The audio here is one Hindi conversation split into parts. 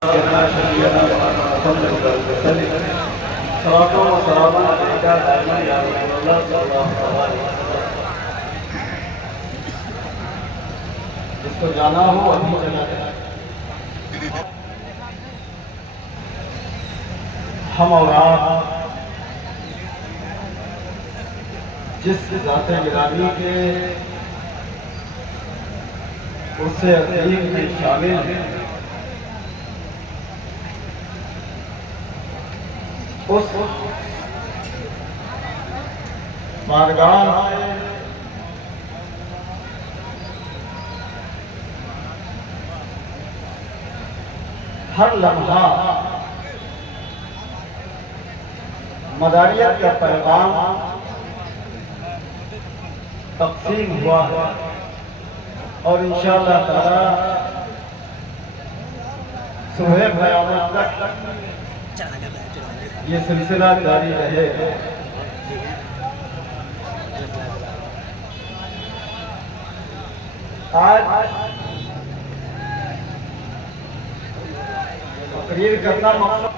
जिसको जाना हो अभी चला जाए। हम और आप जिस ज़ाते गिरानी के उससे अजीब में शामिल हैं, उस बारगाह से हर लम्हा मदारियत का पैगाम तक़सीम हुआ है और इंशाअल्लाह ताला सुबह क़यामत तक ये सिलसिला जारी रहेगा। आज तकरीर करना मकसद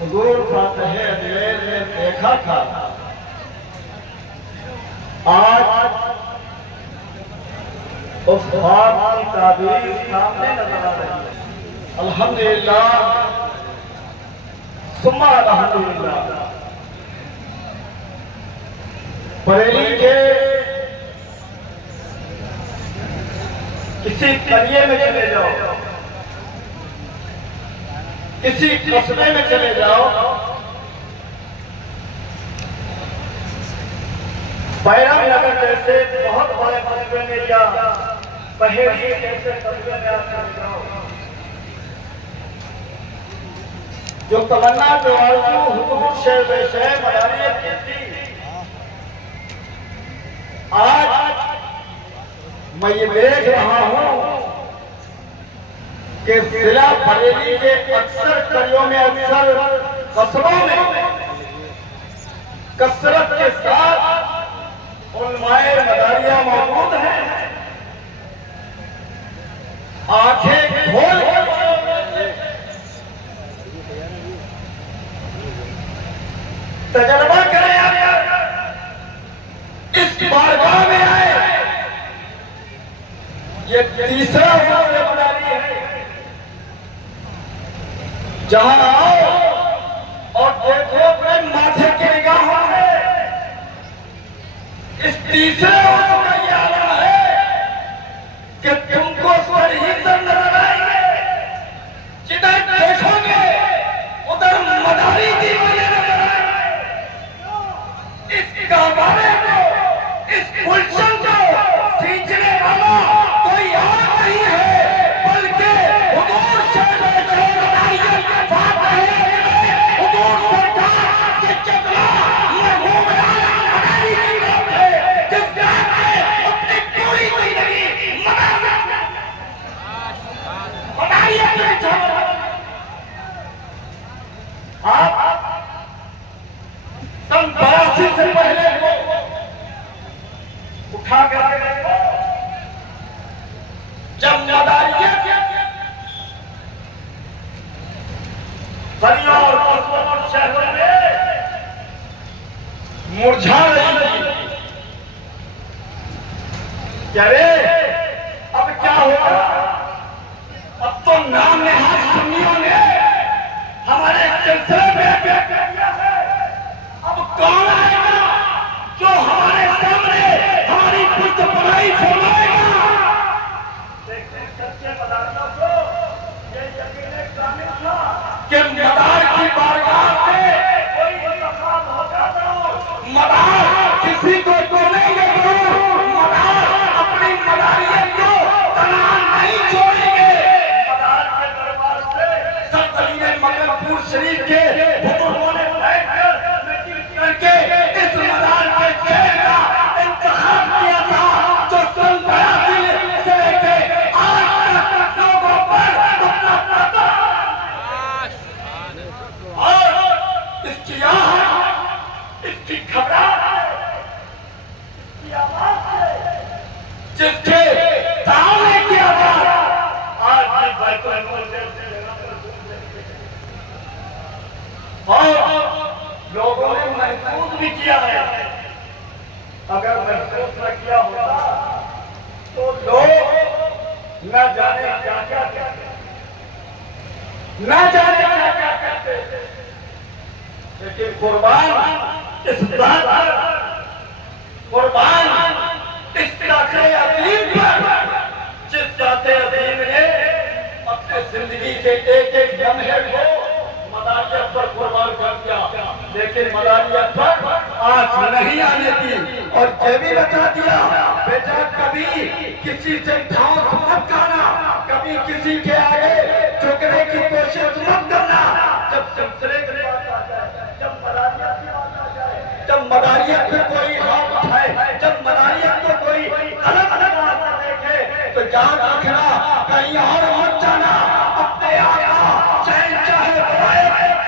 हुज़ूर फातिह अजमेर ने देखा था, आज उस ख्वाब की ताबीर सामने नजर आ रही है। अल्हम्दुलिल्लाह सुम्मा अल्हम्दुलिल्लाह। बरेली के किसी करिए में चले जाओ, किसी कस्बे में चले जाओ, बैरम नगर जैसे बहुत बड़े कस्बे में या बहेड़ी जैसे कस्बे में आप चले जाओ, जो तमन्ना जो आरज़ू हुकूमत शहर से मदारियत की थी, आज मैं ये देख रहा हूँ कि जिला बरेली के अक्सर करियों में, अक्सर कस्बों में कसरत के साथ उलमाए मदारिया मौजूद हैं। आंखें खोल तजर्बा करें, इस बारगाह में आए। ये तीसरा मदारी है जहां आओ और देखो अपने माथे की निगाहों में इस तीसरे का ये आलम है कि तुमको स्वर ही सर नजर आएंगे, जिधर देखोगे उधर मदारी दीवाने नजर आएंगे। इस गहवारे को, इस गुलशन को सींचने वाला कोई और नहीं है बल्कि हुजूर सन 82 से पहले उठा कर देखो, जब मदारियत गलियों और कस्बों और शहरों में मुरझा रही थी, अरे अब क्या होगा? अब तो नाम नहाद सुन्नियों ने हमारे सिलसिले में किया है। अब कौन आएगा जो हमारे सामने हमारी पुष्ट पढ़ाई फरमाएगा? सच्चे मदारियों को ये यकीन कामिल था कि मदार की बारगाह से कोई इंतखाब हो जाता हो, मदार किसी को तोड़ेंगे जरूर, मदार अपनी मदारियत को तनाव नहीं छोड़ेंगे। मदार के दरबार से सरदलीने मकरपुर शरीफ के बुजुर्गों ने बैठकर करके इस मदार के चेहरे का इंतखाब किया था, जो सन 82 से लेके आज तक लोगों पर अपना पता और इसकी आहट, इसकी घबराहट, इसकी आवाज, जिसके ताने की आवाज आज भी तो और लोगों ने महसूस भी किया है। अगर महसूस न किया होता तो लोग न जाने क्या क्या कहते, न जाने क्या क्या कहते। लेकिन कुर्बान इस बात पर, कुर्बान इस जाते अजीम पर, जिस जाते अजीम ने अपने जिंदगी के एक एक लम्हे को मदारियत पर कुर्बान कर दिया, लेकिन मदारियत पर आंच नहीं आने दी। और ये भी बता दिया, बेटा कभी किसी से ठाउस मत खाना, कभी किसी के आगे झुकने की कोशिश मत करना। जब सिलसिले की बात आ जाए, जब मदारियत की बात आ जाए, जब मदारियत पे कोई हाथ उठाए, जब मदारियत को कोई अलग अलग रास्ता देखे, तो याद रखना कहीं और मत जाना। अपने आका शहंशाह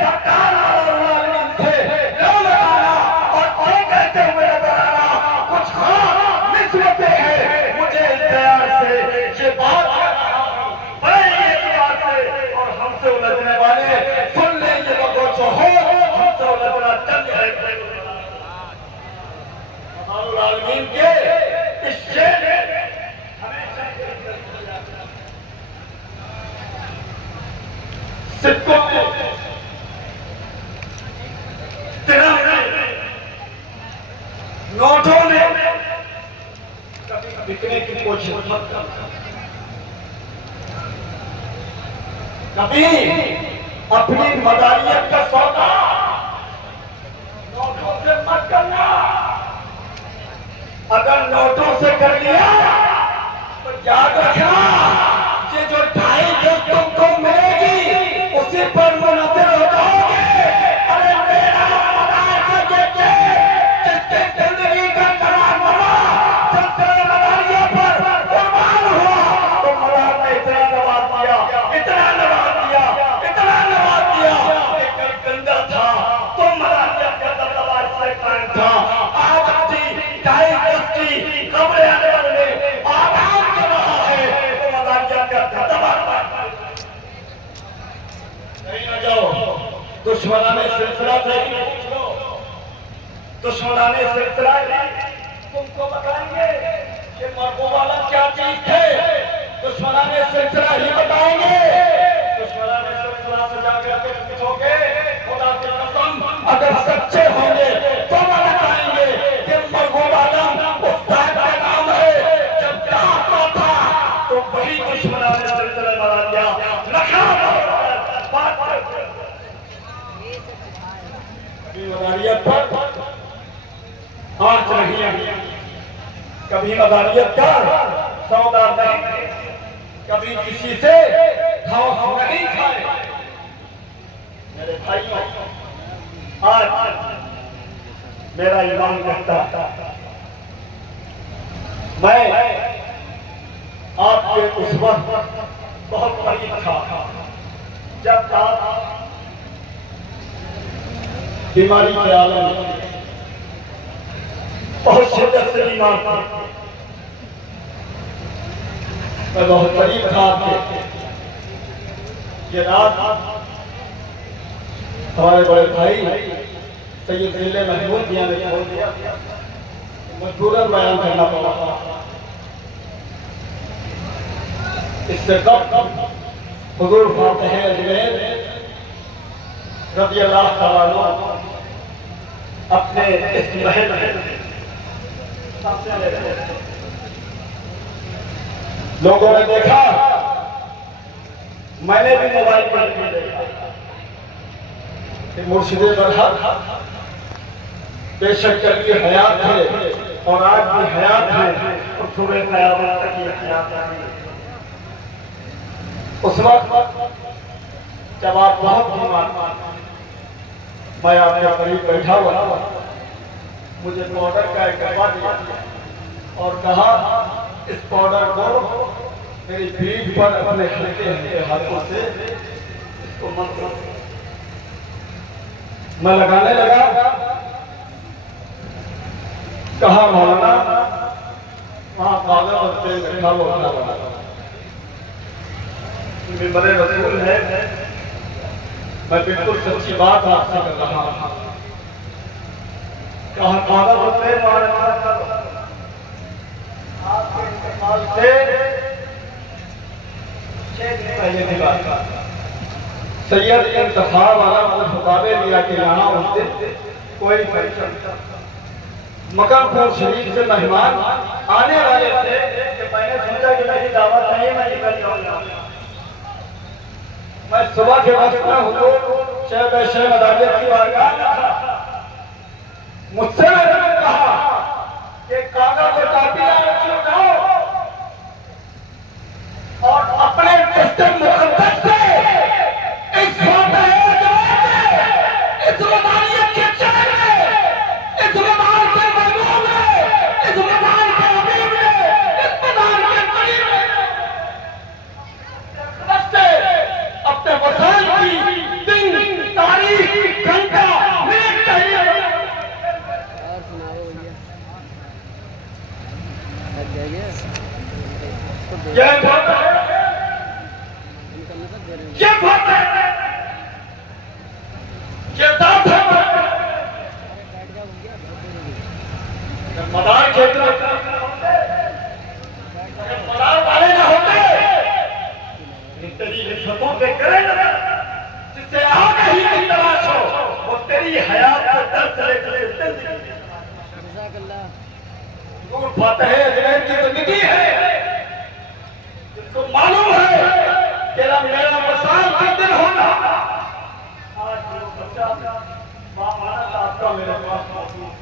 सरकार से लो लगाना और ये कहते हुए नजर आना, कुछ खास निस्बतें हैं मुझे इख्तियार से, ये बात बड़े एतबार से। और हमसे उलझने वाले सुन ले, ये लोगों जो हो हमसे उलझना चल है। आलमीन के इस शेर में हमेशा सिक्कों में, नोटों में कभी बिकने की कोशिश मत करना, कभी अपनी मदारियत का सौदा नोटों से मत करना। अगर नोटों से कर लिया तो याद रखना, ये जो 2.5 तुमको मिलेगी उसी पर मुनसर हो जाओगे। अरे मेरा मदार का ये जिसके जिंदगी का तनाज़ुमा सिलसिले मदारिया पर कुर्बान हुआ, तो मदार ने इतना नवाज दिया, इतना नवाज दिया, इतना नवाज दिया कि कल गंदा था तो मदारिया का दबदबा इससे कायम था। आज अपनी 2.5 की खबरें आने वाले आराम कर रहा है, तो मदारिया का दबदबा नहीं न जाओ। दुश्मनाने सिलसिला से पूछ लो, दुश्मनाने सिलसिला तुमको बताएंगे कि महबूबाला क्या चीज थे, दुश्मनाने सिलसिला ही बताएंगे। दुश्मनाने सिलसिला से जाकर के पूछोगे, खुदा की कसम अगर सच्चे होंगे तो वो बताएंगे कि महबूबाला उस्ताद का नाम है। जब कहा था तो वही दुश्मनाने सिलसिला बना दिया। रखा बात मदारियत पर आंच नहीं आई, कभी मदारियत का सौदा नहीं, कभी किसी से घास नहीं खाए। मेरे भाइयों, आज मेरा ईमान कहता मैं आपके उस वक्त बहुत करीब था जब आप बीमारी के आलम में बहुत शिद्दत से बीमार थे। मैं बहुत करीब था आपके। ये रात हमारे बड़े भाई सैयद जिले महमूद मियां ने छोड़ दिया, मजबूरन बयान करना पड़ा। इससे कब हुजूर फातिह अजमेर रज़ी अल्लाह तआला अन्हु अपने इस महल में लोगों ने देखा, मैंने भी मोबाइल पर देखा कि मुर्शिदे बरहक बेशक कभी हयात थे और आज भी हयात है और सुबह क़यामत तक ये हयात रहेगी। उस वक्त जब आप बहुत बीमार, मैं आपके करीब बैठा हुआ, मुझे पाउडर का एक डब्बा दिया और कहा इस पाउडर को मेरी पीठ पर अपने हल्के हल्के हाथों से इसको मत। मैं लगाने लगा, कहा मौलाना वहां कागज पे बैठा हुआ मिंबर रसूल है, मैं बिल्कुल सच्ची बात आपसे कर रहा हूं। कहा कागा होते आपके इंतकाल से 6 दिन पहले की बात, सैयद इंतखाब वाला मुझे खिताबे दिया कि यहाँ उस दिन कोई फंक्शन मकरपुर शरीफ से मेहमान आने वाले थे कि मैंने सोचा कि मेरी दावत नहीं, मैं निकल जाऊंगा। मैं सुबह के वक्त में हुजूर शेख मदारियत की बारगाह में था। मुझसे मैंने कहा कि कागा को काफिला रखियो जाओ और अपने दस्ते मुकद्दस से इस इस मदारियत के चेहरे में, इस मदार के महबूब ने, इस मदार के हबीब ने, इस मदार के करीब ने अपने वसाइल की दिन, तारीख, घंटा, मिनट चाहिए। और सुनाओ भैया, यह बात है, यह बात है, ये बात है। मदार क्षेत्र मदार वाले ना होते तेरी रिश्वतों पे करे ना, जिससे आगे ही की तलाश हो, वो तेरी हयात को दर्द लेकर नूर फातह अजमेर की जिंदगी है। जिसको मालूम है तेरा मेरा मसाल किस दिन होना, आज जो बच्चा बामानत आपका मेरे पास मौजूद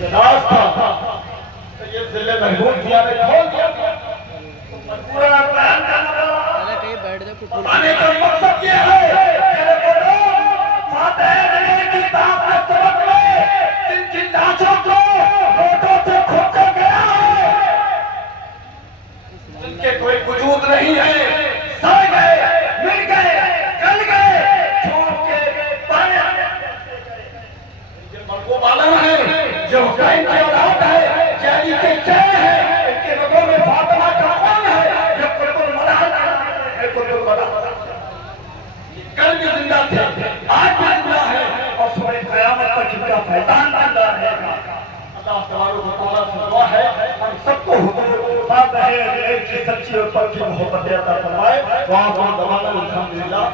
जनाब था, तो ये जिले महबूब दिया ने खोल दिया, तो पूरा बयान करना पड़ा। बताने का मकसद ये है मेरे बेटो, फातह अजमेर की ताकत सबक में जिन जिन लाशों को रोटों से खोका गया है, जिनके कोई वजूद नहीं है, सड़ गए, मिल गए, गल गए, छोड़ के पाए, इनके मरको मालूम है, जो हुसैन की औलाद है, जैदी के चेहरे हैं, इनके रगों में फातिमा का खून है, ये कुतुब मदार है, कुतुब मदार कल भी जिंदा थे, आज भी जिंदा है और सुबह क़यामत तक इनका फैज़ान जिंदा रहेगा। अल्लाह तबारक व तआला से दुआ है हम सबको हुजूर फातह अजमेर की सच्ची और पक्की मोहब्बत अता फरमाए। वहाँ अल्हम्दुलिल्लाह।